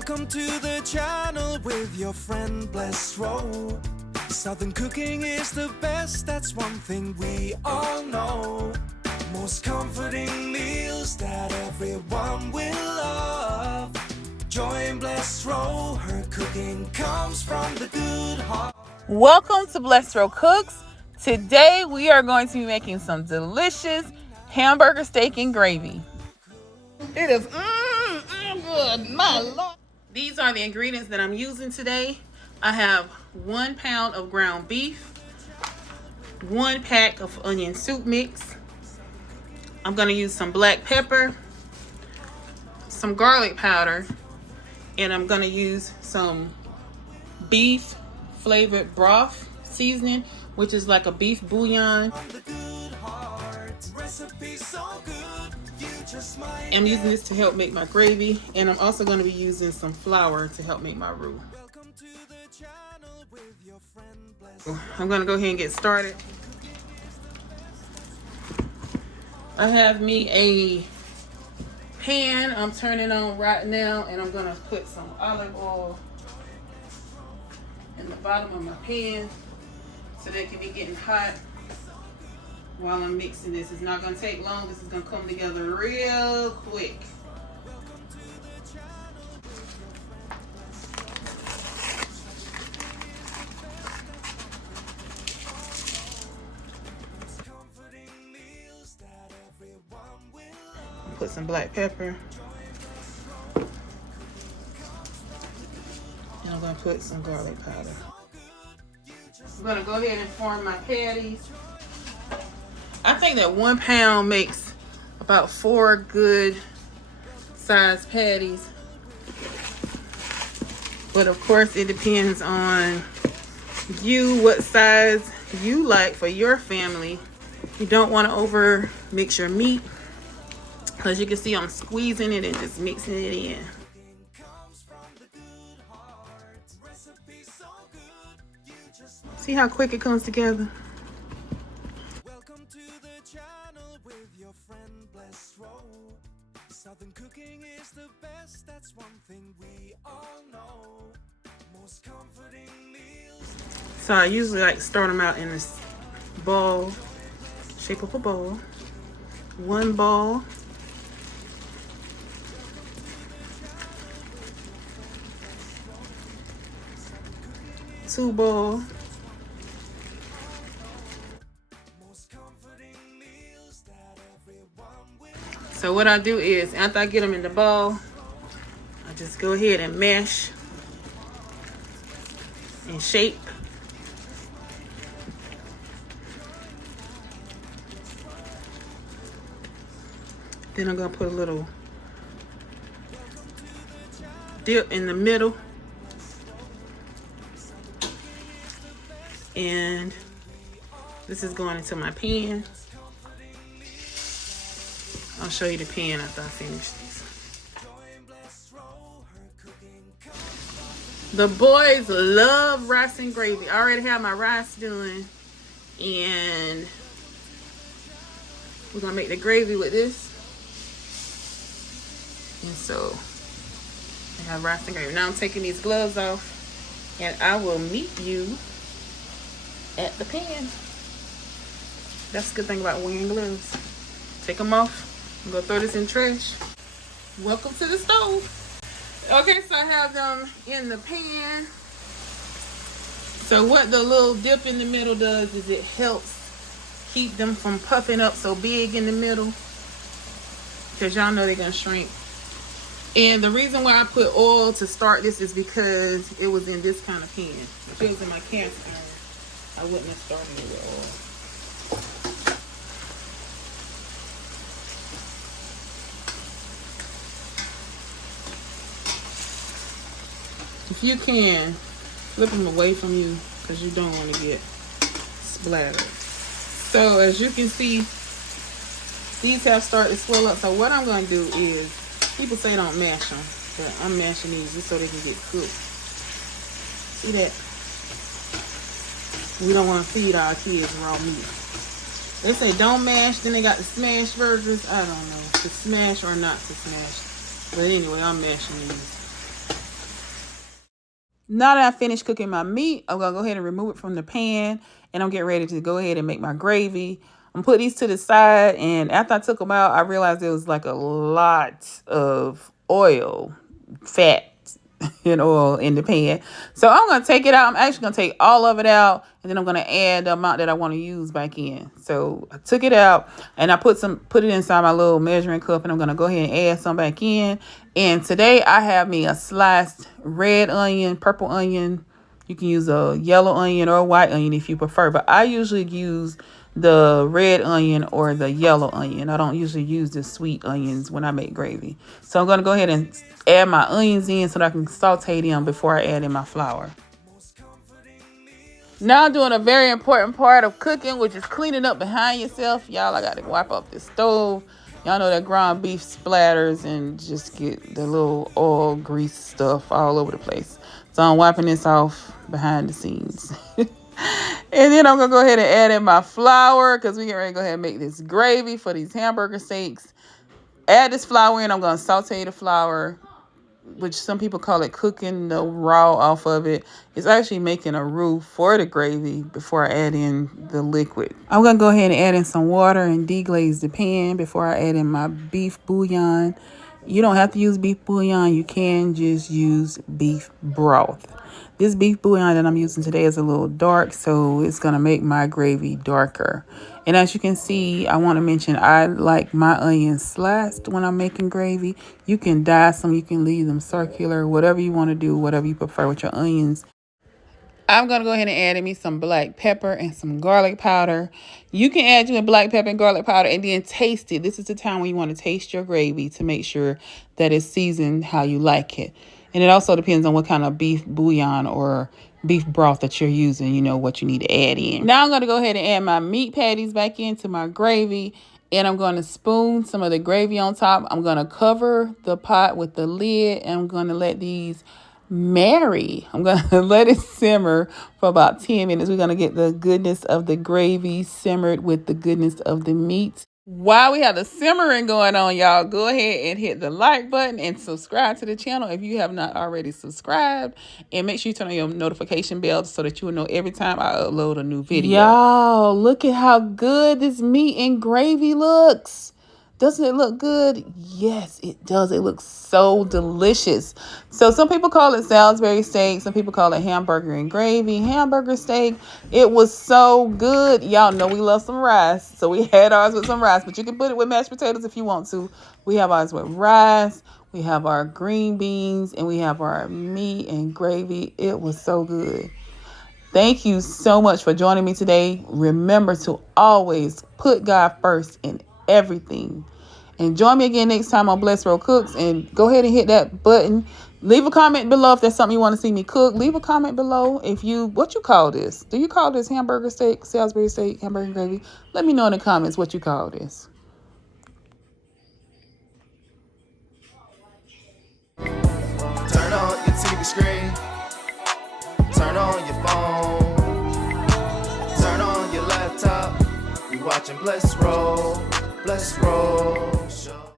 Welcome to the channel with your friend Blessed Row. Southern cooking is the best, that's one thing we all know. Most comforting meals that everyone will love. Join Blessed Row, her cooking comes from the good heart. Welcome to Blessed Row Cooks. Today we are going to be making some delicious hamburger steak and gravy. It is good, my Lord. These are the ingredients that I'm using today. I have 1 pound of ground beef, 1 pack of onion soup mix. I'm going to use some black pepper, some garlic powder, and I'm going to use some beef flavored broth seasoning, which is like a beef bouillon. I'm using this to help make my gravy, and I'm also going to be using some flour to help make my roux. I'm going to go ahead and get started. I have me a pan I'm turning on right now, and I'm going to put some olive oil in the bottom of my pan so they can be getting hot while I'm mixing this. It's not going to take long. This is going to come together real quick. Put some black pepper. And I'm going to put some garlic powder. I'm going to go ahead and form my patties. I think that 1 pound makes about 4 good sized patties. But of course it depends on you, what size you like for your family. You don't want to over mix your meat, because you can see I'm squeezing it and just mixing it in. See how quick it comes together? Welcome to the channel with your friend Blessed Row. Southern cooking is the best, that's one thing we all know. Most comforting meals. So I usually like to start them out in this ball, shape of a ball. 1 ball. Two ball. So what I do is, after I get them in the bowl, I just go ahead and mash and shape. Then I'm gonna put a little dip in the middle. And this is going into my pan. I'll show you the pan after I finish this. The boys love rice and gravy. I already have my rice done, and we're gonna make the gravy with this. And so I have rice and gravy. Now I'm taking these gloves off, and I will meet you at the pan. That's a good thing about wearing gloves. Take them off. I'm gonna throw this in trash. Welcome to the stove. Okay, so I have them in the pan. So what the little dip in the middle does is it helps keep them from puffing up so big in the middle, because y'all know they're gonna shrink. And the reason why I put oil to start this is because it was in this kind of pan. If it was in my cast iron, I wouldn't have started it with oil. If you can, flip them away from you, because you don't want to get splattered. So as you can see, these have started to swell up. So what I'm going to do is, people say don't mash them, but I'm mashing these just so they can get cooked. See that? We don't want to feed our kids raw meat. They say don't mash, then they got the smash burgers. I don't know, to smash or not to smash. But anyway, I'm mashing these. Now that I finished cooking my meat, I'm going to go ahead and remove it from the pan. And I'm getting ready to go ahead and make my gravy. I'm put these to the side. And after I took them out, I realized there was like a lot of oil, fat, and oil in the pan. So I'm going to take it out. I'm actually going to take all of it out. And then I'm going to add the amount that I want to use back in. So I took it out and I put it inside my little measuring cup. And I'm going to go ahead and add some back in. And today I have me a sliced red onion, purple onion. You can use a yellow onion or a white onion if you prefer. But I usually use the red onion or the yellow onion. I don't usually use the sweet onions when I make gravy. So I'm going to go ahead and add my onions in so that I can saute them before I add in my flour. Now I'm doing a very important part of cooking, which is cleaning up behind yourself. Y'all, I got to wipe up the stove. Y'all know that ground beef splatters and just get the little oil, grease stuff all over the place. So I'm wiping this off behind the scenes. And then I'm going to go ahead and add in my flour because we're getting ready to go ahead and make this gravy for these hamburger steaks. Add this flour in. I'm going to saute the flour, which some people call it cooking the raw off of it. It's actually making a roux for the gravy before I add in the liquid. I'm going to go ahead and add in some water and deglaze the pan before I add in my beef bouillon. You don't have to use beef bouillon. You can just use beef broth. This beef bouillon that I'm using today is a little dark, so it's going to make my gravy darker. And as you can see, I want to mention I like my onions sliced when I'm making gravy. You can dice them, you can leave them circular, whatever you want to do, whatever you prefer with your onions. I'm going to go ahead and add in me some black pepper and some garlic powder. You can add your black pepper and garlic powder and then taste it. This is the time when you want to taste your gravy to make sure that it's seasoned how you like it. And it also depends on what kind of beef bouillon or beef broth that you're using, you know, what you need to add in. Now I'm going to go ahead and add my meat patties back into my gravy. And I'm going to spoon some of the gravy on top. I'm going to cover the pot with the lid. And I'm going to let these marry. I'm going to let it simmer for about 10 minutes. We're going to get the goodness of the gravy simmered with the goodness of the meat. While we have the simmering going on, y'all, go ahead and hit the like button and subscribe to the channel if you have not already subscribed. And make sure you turn on your notification bell so that you will know every time I upload a new video. Y'all, look at how good this meat and gravy looks. Doesn't it look good? Yes, it does. It looks so delicious. So some people call it Salisbury steak. Some people call it hamburger and gravy. Hamburger steak. It was so good. Y'all know we love some rice. So we had ours with some rice. But you can put it with mashed potatoes if you want to. We have ours with rice. We have our green beans. And we have our meat and gravy. It was so good. Thank you so much for joining me today. Remember to always put God first in everything. And join me again next time on Blessed Road Cooks. And go ahead and hit that button. Leave a comment below if there's something you want to see me cook. Leave a comment below if what you call this. Do you call this hamburger steak, Salisbury steak, hamburger and gravy? Let me know in the comments what you call this. Turn on your TV screen. Turn on your phone. Turn on your laptop. We watching Blessed Road Show.